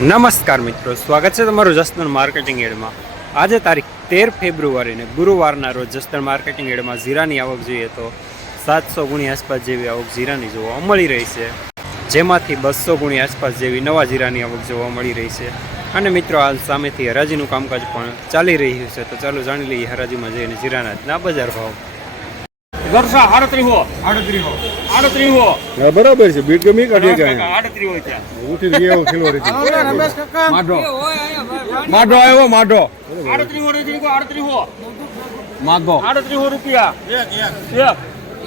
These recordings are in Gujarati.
નમસ્કાર મિત્રો, સ્વાગત છે તમારું જસદણ માર્કેટિંગ એડમાં આજે તારીખ તેર ફેબ્રુઆરીને ગુરુવારના રોજ જસદણ માર્કેટિંગ એડમાં જીરાની આવક જોઈએ તો સાતસો ગુણી આસપાસ જેવી આવક જીરાની જોવા મળી રહી છે. જેમાંથી બસો ગુણી આસપાસ જેવી નવા જીરાની આવક જોવા મળી રહી છે. અને મિત્રો, હાલ સામેથી હરાજીનું કામકાજ પણ ચાલી રહ્યું છે. તો ચાલો જાણી લઈએ હરાજીમાં જઈને જીરાના બજાર ભાવ. ગરસા આડત્રીસો આડત્રીસો આડત્રીસો બરાબર છે. બીટ ગમી કાઢીએ કે આડત્રીસો છે ઉઠી ગયો ખેલો રહી રમેશ કાકા. માઢો. માઢો આવ્યો માઢો. આડત્રીસો રહી છે આડત્રીસો માગો. આડત્રીસો રૂપિયા. એક એક.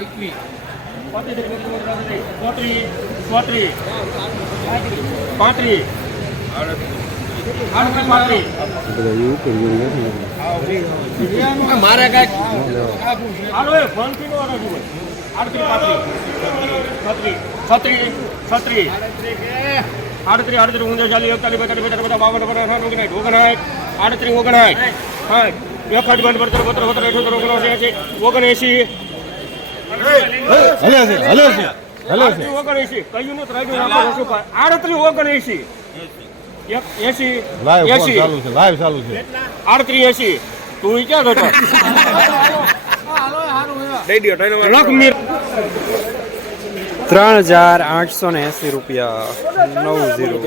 એકવી પાંત્રી પાંત્રી પાંત્રી મારે કાંઈ આડત્રી આડત્રી ઊંધો ચાલી એકતાલીસ બેતાલીસ બધા બાવન ઓગણ ઓગણ આડત્રી ઓગણ હા એફાટ બંધ બત્તર બત્તર બત્તર અઠોતર ઓગણ એસી હલો છે હલો ઓગણ એસી કયું નું ત્રાજુ આડત્રી ઓગણ એસી એંસી લાઈવ ફોન ચાલુ છે લાઈવ ચાલુ છે. આડત્રી એસી તું ક્યાં લખ ત્રણ હજાર આઠસો ને એંસી રૂપિયા નવ ઝીરો.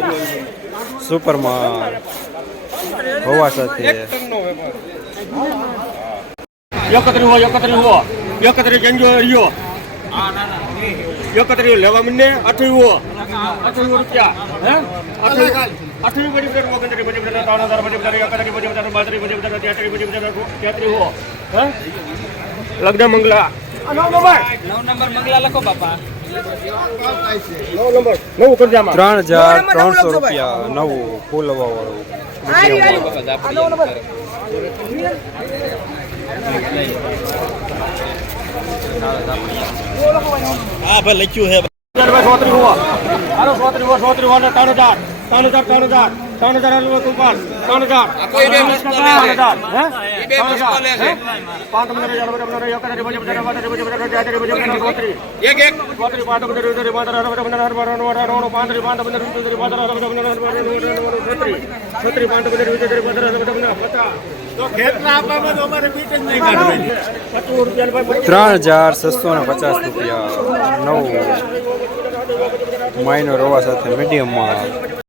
સુપરમાન હોવા સાથે. એકત્રી હો એકત્રી હો એકત્રી જંજો રહ્યો. એકત્રી લેવા મને અઠવ્યું રૂપિયા. હે? અઠવી બધી બધા ઓગણત્રી બધી બધા ત્રણ હજાર બધી બધા એકત્રી બધી બધા બાત્રી બધી બધી તેત્રી બધી બધા તેત્રી હો? હે લગ્ન મંગલા. નવ નંબર. નવ નંબર મંગલા લખો બાપા. નવ નંબર. નવું કરી આમાં ત્રણ હજાર ત્રણસો રૂપિયા નવું ફૂલ વાળું. હા ભાઈ લખ્યું છે. ત્રણ હજાર ત્રણ હજાર ત્રણ હજાર. ત્રણ હજાર કુપાલ ત્રણ હજાર ત્રણ હજાર છસો ને પચાસ રૂપિયા નવ માઇનો રવા સાથે મીડિયમમાં